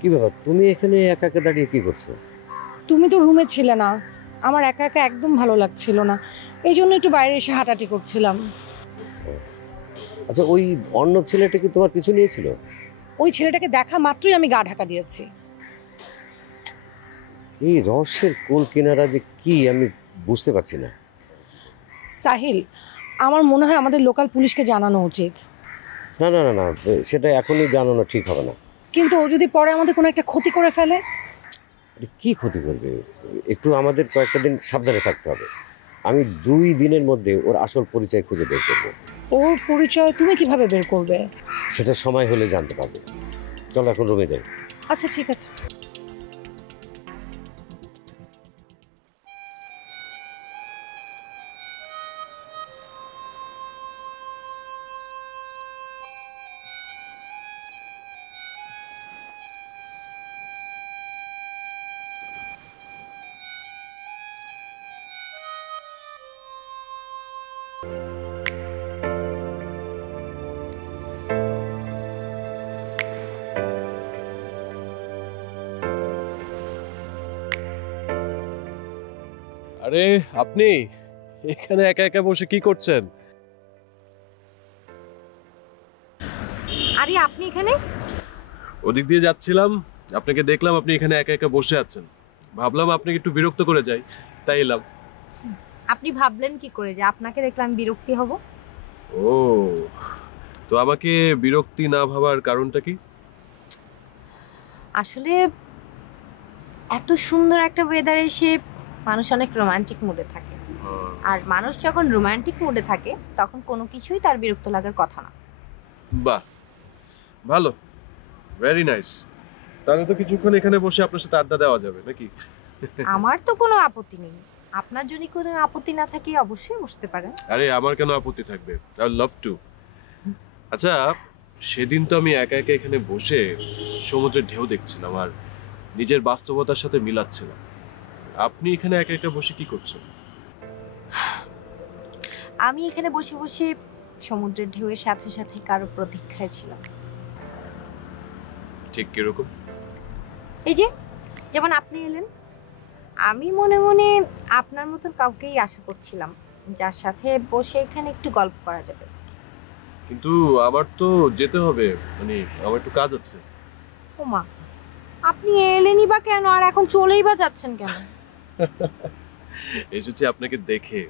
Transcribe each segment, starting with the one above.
কি ব্যাপার, তুমি এখানে একা একা দাঁড়িয়ে কি করছো? তুমি তো রুমে ছিলে না, আমার একা একা একদম ভালো লাগছিল না, এই জন্য একটু বাইরে এসে হাঁটাহাঁটি করছিলাম। আচ্ছা, ওই অর্ণব ছেলেটা কি তোমার পিছু নিয়েছিল? ওই ছেলেটাকে দেখা মাত্রই আমি গা ঢাকা দিয়েছি। এই রহস্যের কোন কিনারা যে কি আমি বুঝতে পারছি না। সাহিল, আমার মনে হয় আমাদের লোকাল পুলিশকে জানানো উচিত। না না না না, সেটা এখনই জানানো ঠিক হবে না। কিন্তু ও যদি পরে আমাদের কোনো একটা ক্ষতি করে ফেলে? আরে কি ক্ষতি করবে? একটু আমাদের কয়েকটা দিন সাবধানে থাকতে হবে। আমি 2 দিনের মধ্যে ওর আসল পরিচয় খুঁজে বের করবো। ওর পরিচয় তুমি কিভাবে বের করবে? সেটা সময় হলে জানতে পারবে। চলো এখন রুমে যাই। আচ্ছা ঠিক আছে। আরে আপনি এখানে একা একা বসে কি করছেন? আরে আপনি এখানে? ওদিক দিয়ে যাচ্ছিলাম, আপনাকে দেখলাম আপনি এখানে একা একা বসে আছেন। ভাবলাম আপনাকে একটু বিরক্ত করে যাই, তাই এলাম। আপনি ভাবলেন কি করে যে আপনাকে দেখলাম বিরক্তি হব? ও, তো আমাকে বিরক্তি না ভাবার কারণটা কি? আসলে এত সুন্দর একটা ওয়েদারে এসে মানুষ অনেক রোমান্টিক মুডে থাকে, আর মানুষ যখন রোমান্টিক মুডে থাকে তখন কোনো কিছুই তার বিরক্ত লাগার কথা না। বাহ, ভালো, ভেরি নাইস। তাহলে তো কিছুক্ষণ এখানে বসে আপনার সাথে আড্ডা দেওয়া যাবে নাকি? আমার তো কোনো আপত্তি নেই, আপনার যদি কোনো আপত্তি না থাকে অবশ্যই বসতে পারেন। আরে আমার কেন আপত্তি থাকবে, আই লাভ টু। আচ্ছা, সেদিন তো আমি একা একা এখানে বসে সমুদ্রের ঢেউ দেখছিলাম আর নিজের বাস্তবতার সাথে মিলাচ্ছিলাম। আপনি এখানে একা একা বসে কি করছেন? আমি এখানে বসে বসে সমুদ্রের ঢেউয়ের সাথে সাথে কারো প্রতীক্ষায় ছিলাম। ঠিক কিরকম? এই যে যেমন আপনি এলেন, আমি মনে মনে আপনার মতন কাউকেই আশা করছিলাম যার সাথে বসে এখানে একটু গল্প করা যাবে। কিন্তু আমার তো যেতে হবে, মানে আমার একটু কাজ আছে। ওমা, আপনি এলেনই বা কেন, আর এখন চলেই বা যাচ্ছেন কেন? এসেছি আপনাকে দেখে,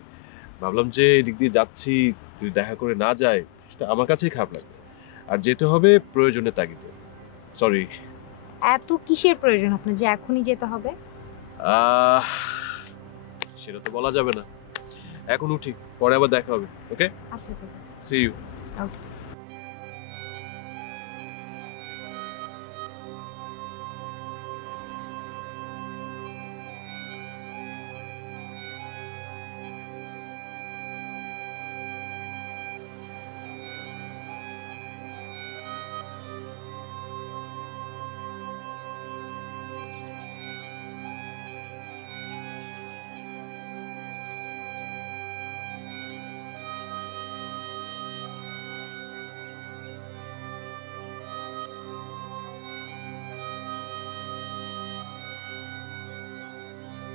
ভাবলাম যে এদিক দিয়ে যাচ্ছি, যদি দেখা করে না যায় সেটা আমার কাছেই খারাপ লাগবে। আর যেতে হবে প্রয়োজনে তাগিদে। সরি। এত কিসের প্রয়োজন আপনার যে এখনই যেতে হবে? আহ সেটা তো বলা যাবে না। এখন উঠি, পরে আবার দেখা হবে। ওকে, আচ্ছা ঠিক আছে। See you. ওকে।